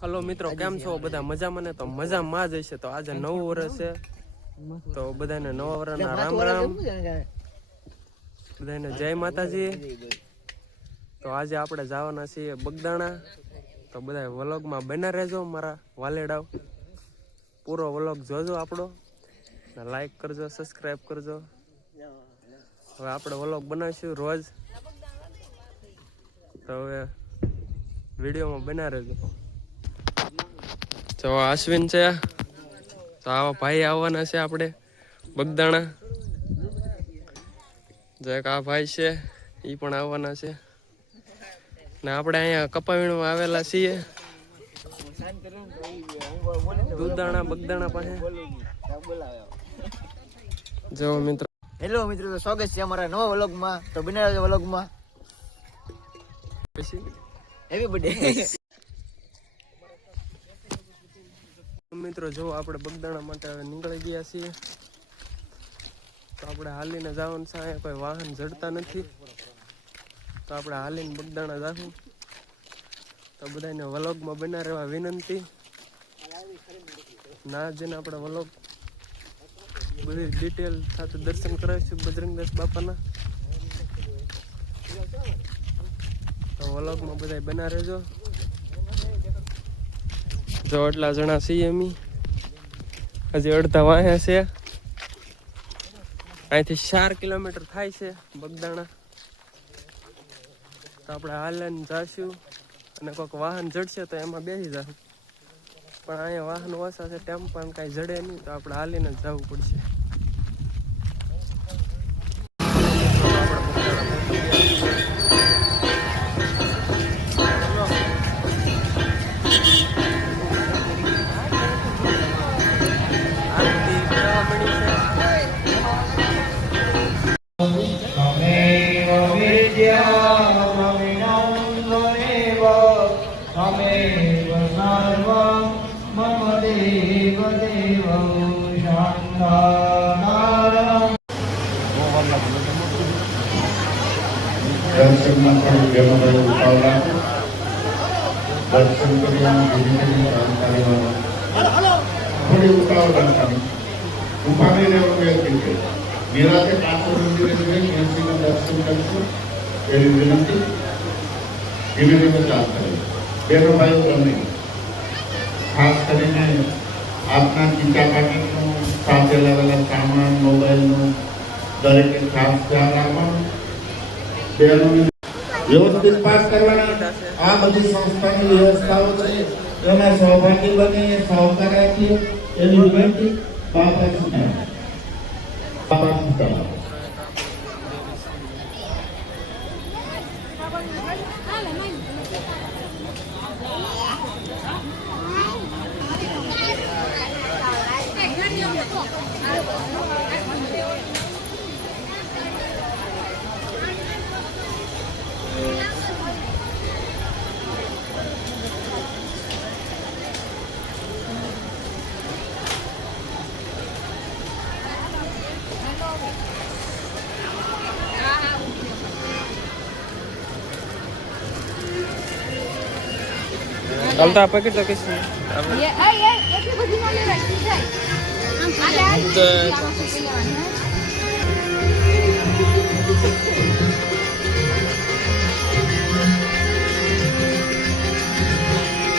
Hello મિત્રો, કેમ છો બધા? મજામાં ને? તો મજામાં જ હશે. તો આજે નવું વર્ષ છે, તો બધાને નવા વર્ષના રામ રામ, બધાને જય માતાજી. તો આજે આપણે જવાના છીએ બગદાણા. તો બધા વ્લોગમાં બના રહેજો, મારા વાલેડાવ. પૂરો વ્લોગ જોજો આપણો, લાઈક કરજો, સબસ્ક્રાઈબ કરજો. હવે આપણે વ્લોગ બનાવીશું રોજ, તો હવે વિડીયોમાં બના રહેજો. તો અશ્વિન છે, તો આવા ભાઈ આવવાના છે આપણે બગદાણા. જે આ ભાઈ છે એ પણ આવવાના છે ને. આપણે અહીંયા કપાવીણમાં આવેલા છીએ દૂધદાણા બગદાણા પાસે. જો મિત્રો, હેલો મિત્રો, સ્વાગત છે અમારા નવા વ્લોગમાં. તો બને રહેજો વ્લોગમાં. પછી હેપી બર્થડે મિત્રો. જો આપણે બગદાણા માટે હવે નીકળી ગયા છીએ. તો આપણે હાલીને જવાનું છે, અહીંયા કોઈ વાહન જડતા નથી, તો આપણે હાલીને બગદાણા જાશું. તો બધાને વ્લોગમાં બના રહેવા વિનંતી. ના જઈને આપણે વ્લોગ બધી ડિટેલ સાથે દર્શન કરાવીશું બજરંગદાસ બાપાના. તો વ્લોગમાં બધા બના રહેજો. જો એટલા જણા છીએ અમે, હજી અડધા વાહ્યા છે. અહીંથી 4 કિલોમીટર થાય છે બગદાણા. તો આપણે હાલીને જઈશું, અને કોઈક વાહન જડશે તો એમાં બેસી જશું. પણ અહીંયા વાહન ઓછા છે, ટેમ્પો કાંઈ જડે નહીં, તો આપણે હાલીને જ જવું પડશે. દર્શનમાં પણ વ્યવહારો ઉતાવળા દર્શન કરવાનું થોડી ઉતાવળ રાખવાની. ઉપાડી રહેવું વ્યક્તિ છે. નિરાતે પાછળ મંદિરે જઈને એસીના દર્શન કરશું એવી વિનંતી. ધીમે ધીમે ચાલતા રહે. બેનો ભાઈઓ તમે ખાસ કરીને આપના ચિંતા પાકીટનું સાથે લાવેલા સામાન, મોબાઈલનું દરેકે ખાસ ધ્યાન રાખવાનું. વ્યવસ્થિત પાસ કરવાના આ બધી સંસ્થાની વ્યવસ્થાઓ છે, એમાં સહભાગી બને, સહકાર આપીએ એની વિનંતી. બાપા સીતારામ. ચાલતા પેકેટ તો કઈ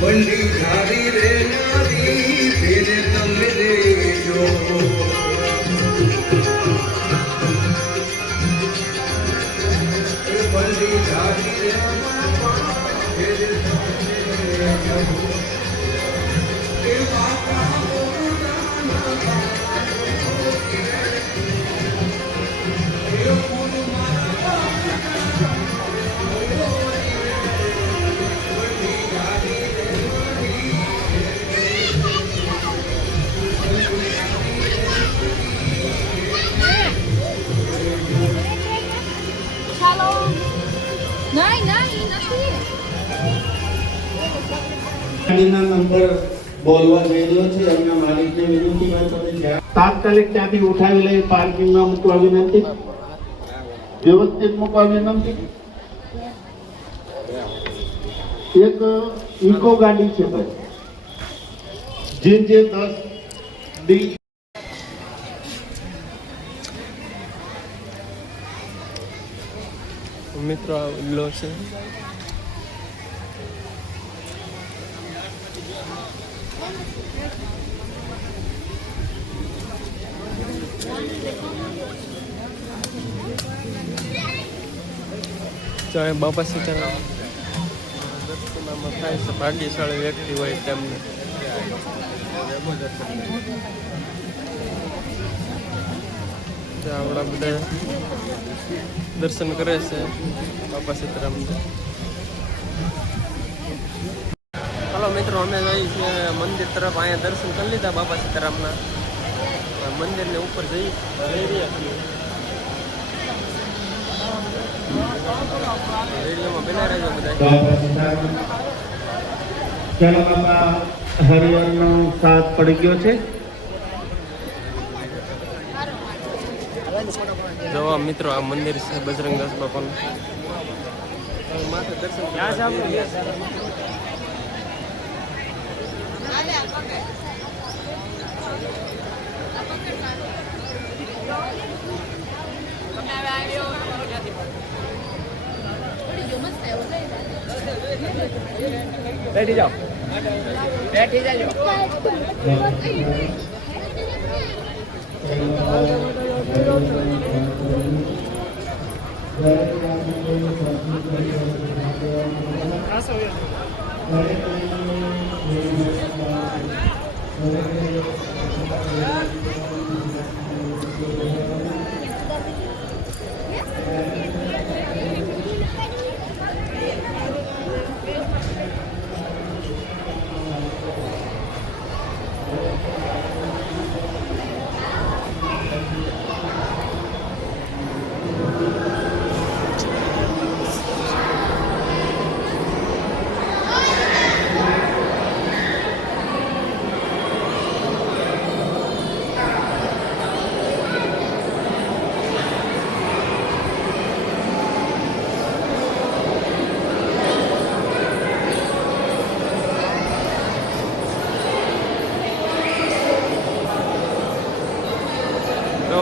બંડી ધારી રે નારી ફેરે તમે રેજો. બંડી ધારી રે ફેરે નંબર બોલવા જઈ રહ્યો છે. એમના માલિકને વિનંતી કરી તાત્કાલિક ત્યાંથી ઉઠાવી લઈ પાર્કિંગમાં મૂકવા વિનંતી. વ્યવસ્થિત મૂકવા વિનંતી. એક ઇકો ગાડી છે ભાઈ. જે 10 ડી મિત્રો આ ઉલ્લો છે. ચાहे બાપા સીતારામ દર્શનમાં થાય છે. ભાગ્યશાળી વ્યક્તિ હોય તેમને આવડા બધા દર્શન કરે છે બાપા સીતારામ. હાલો મિત્રો, અમે જઈએ છીએ મંદિર તરફ. અહીંયા દર્શન કરી લીધા બાપા સીતારામના. મંદિરને ઉપર જઈ રહ્યા છીએ. રેડિયોમાં બના રહેજો બધા. હરિહરનો સાથ પડી ગયો છે. જોવા મિત્રો, આ મંદિર છે બજરંગદાસ બાપાનું. માથે દર્શન ક્યાં છે આપણું? બેઠી જાઓ, બેઠી જાજો.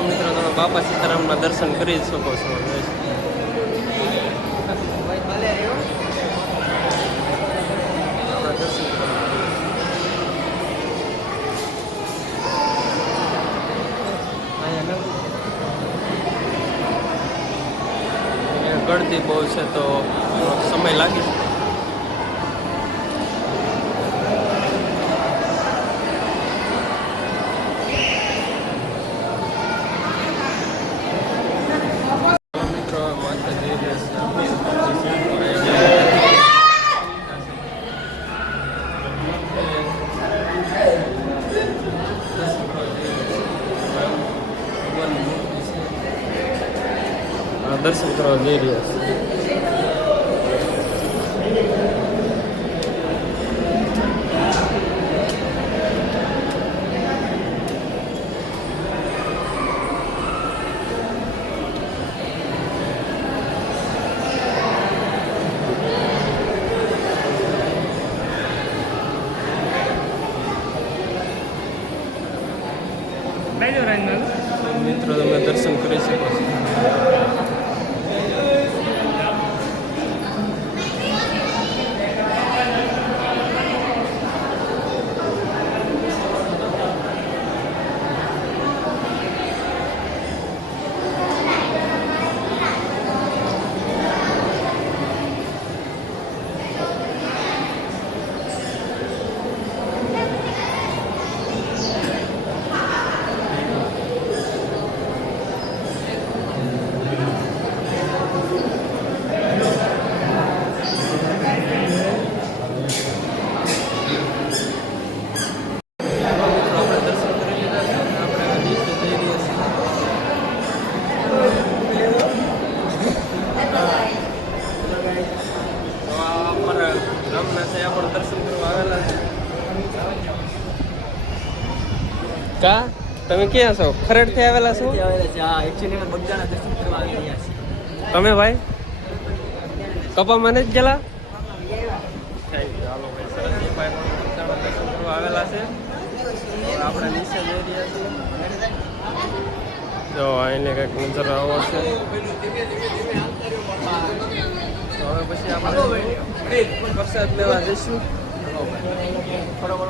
મિત્રો, તમે બાપા સીતારામના દર્શન કરી જ શકો છો. ગળદી બહુ છે તો સમય લાગી શકે. દર્શન કરવા જઈ રહ્યા છે. મિત્રો, તમે દર્શન કરી શકો છો. કા તમે ક્યાં છો? ખરડ થી આવેલા છો? તમે ભાઈ કપામાં નથી ગયેલા? લેવા આવેલા છે. હવે આપણે નીચે જઈ રહ્યા છીએ. જો અહીંને કંઈક નજર આવો છે. તો હવે પછી આપણે પ્રસાદ લેવા જઈશું. બરોબર